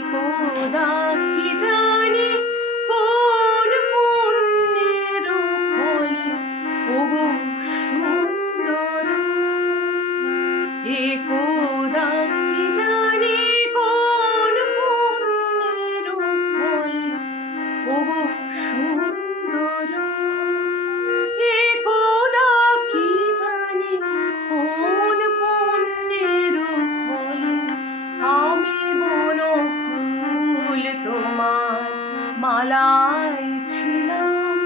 একদা কি জানি কোন পুণ্যের ফলে ওগো সুন্দর, একদা কি জানি কোন পুণ্যের ফলে ওগো সুন্দর, একদা কি জানি কোন পুণ্যের ফলে আমি বনফুল তোমার মালায় ছিলাম,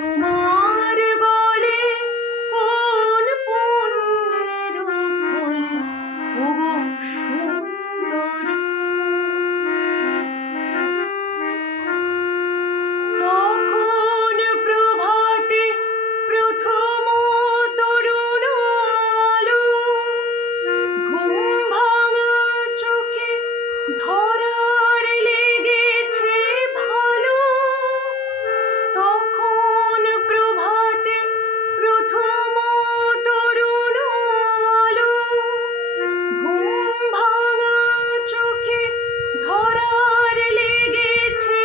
তোমার গলে কোন পুণ্যের ফলে ওগো সুন্দর। তখন প্রভাতে প্রথম তরুণ আলো ঘুম ভাঙা চোখে ধরার লেগেছে ভালো। তখন প্রভাতে প্রথম তরুণ আলো ঘুম ভাঙা চোখে ধরার লেগেছে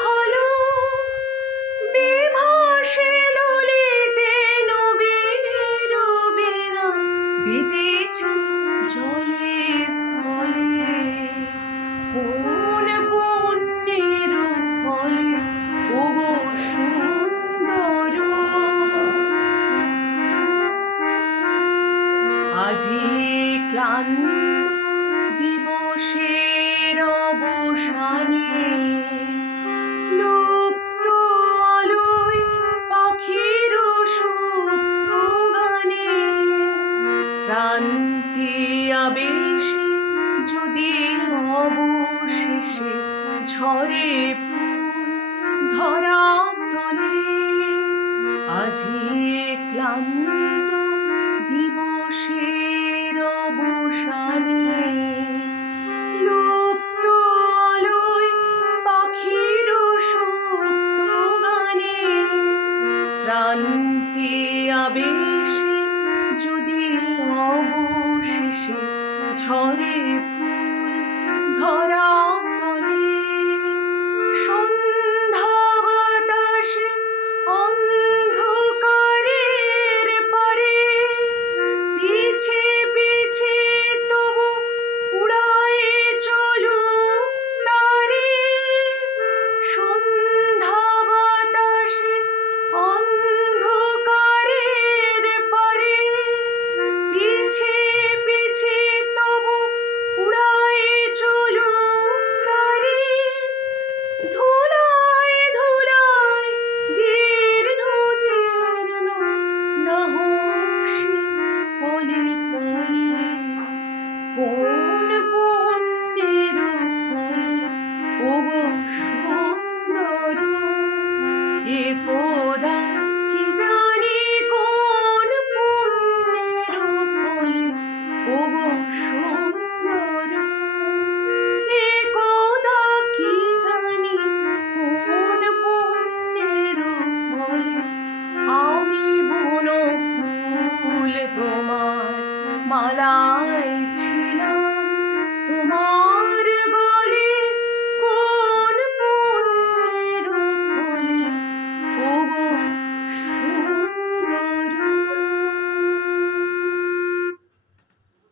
ভালো। বিভাসে ললিতে নবীনের বীণা বেজেছে জলে স্থলে, কোন পুণ্যের ফলে ওগো সুন্দর। আজি ক্লান্ত দিবসের অবসানে লুপ্ত আলোয় পাখির সুপ্ত গানে শ্রান্তি আবেশে যদি অবশেষে ঝরে ফুল ধরা তলে, আজি ক্লান্ত